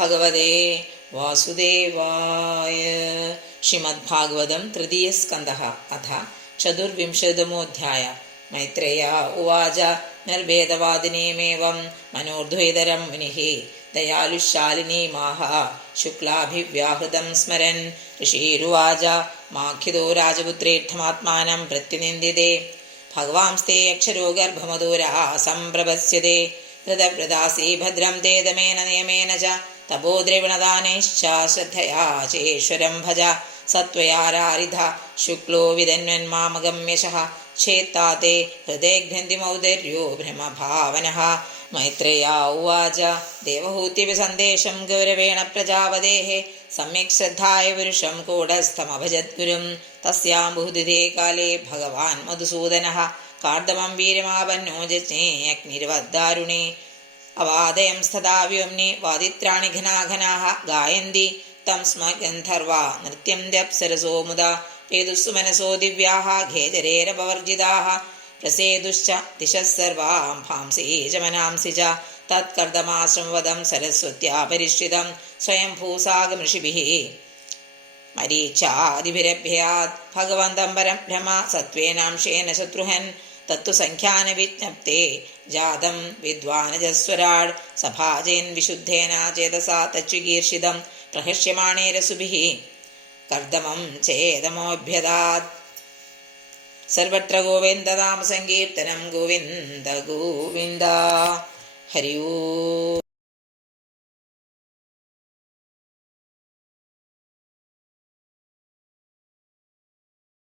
ഭഗവതേ വാസുദേവായ. ശ്രീമദ്ഭാഗവതം തൃതീയസ്കന്ധഃ അഥ ചതുർവിംശതിതമോऽധ്യായ. മൈത്രേയ ഉവാച നിർവേദവാദിനീമേവം മനോർധ്വൈതരം മുനിഃ ദയാലുശാലിനീമാഹ ശുക്ലാഭിവ്യാഹൃതം സ്മരൻ. ഋഷീരുവാച മാഖ്യതോ രാജപുത്രേർത്ഥമാത്മാനം പ്രത്യനിന്ദിതേ ഭഗവാംസ്തേ അക്ഷരോ ഗർഭമധൂരഃ സംപ്രപസ്യതേ. ഹൃദവ്രതാസി ഭദ്രം തേ ദമേന നിയമേന ച തപോദ്രവിണദാനൈശ്ച ശ്രദ്ധയാ ചേശ്വരം ഭജ. സത്വയാരാരിധ ശുക്ലോ വിദന്വന്മാമഗമ്യശഃ ഛേത്താ തേ ഹൃദയഘ്നന്തിമൗദര്യോ ഭ്രമഭാവനഃ. മൈത്രേയ ഉവാച ദേവഹൂത്യപി സന്ദേശം ഗൗരവേണ പ്രജാപതേഃ സമ്യക് ശ്രദ്ധായ പുരുഷം കൂടസ്ഥമഭജദ്ഗുരും. തസ്യാം ബഹുദിതേ കാലേ ഭഗവാൻ മധുസൂദനഃ കാർദമം വീര്യമാപന്നോ ജജ്ഞേ അഗ്നിർവദ്ദാരുണേ. അവാദയം സ്ഥതാ വ്യോമ്നി വാദിത്രാണി ഘനാഘനാഃ ഗായന്തി തം സ്മ ഗന്ധർവാ നൃത്യന്ത്യപ്സരസോ മുദാ. പേതുസ്സു മനസോ ദിവ്യാഃ ഖേചരേരപവർജിതാഃ പ്രസേതുശ്ച ദിശഃ സർവാം ഭാംസി ച മനാംസി ച. തത്കർദമാശ്രമവദം സരസ്വത്യാ പരിഷ്ഠിതം സ്വയംഭൂസാഗമൃഷിഭിഃ മരീച്യാദിഭിരഭ്യാത്. ഭഗവന്തം പരം ബ്രഹ്മ സത്വേനാംശേന ശത്രുഹൻ തത്തു സംഖ്യാന വിജ്ഞപ്തേ ജാതം വിദ്വാനജസ്വരാട്. സഭാജയൻ വിശുദ്ധേന ചേതസാ തച്വികീർഷിതം പ്രഹൃഷ്യമാണേരസുഭിഃ കർദമം ചേതമോഭ്യദാത്. സർവത്ര ഗോവിന്ദനാമസങ്കീർത്തനം ഗോവിന്ദ ഗോവിന്ദ. ഹരി ഓം.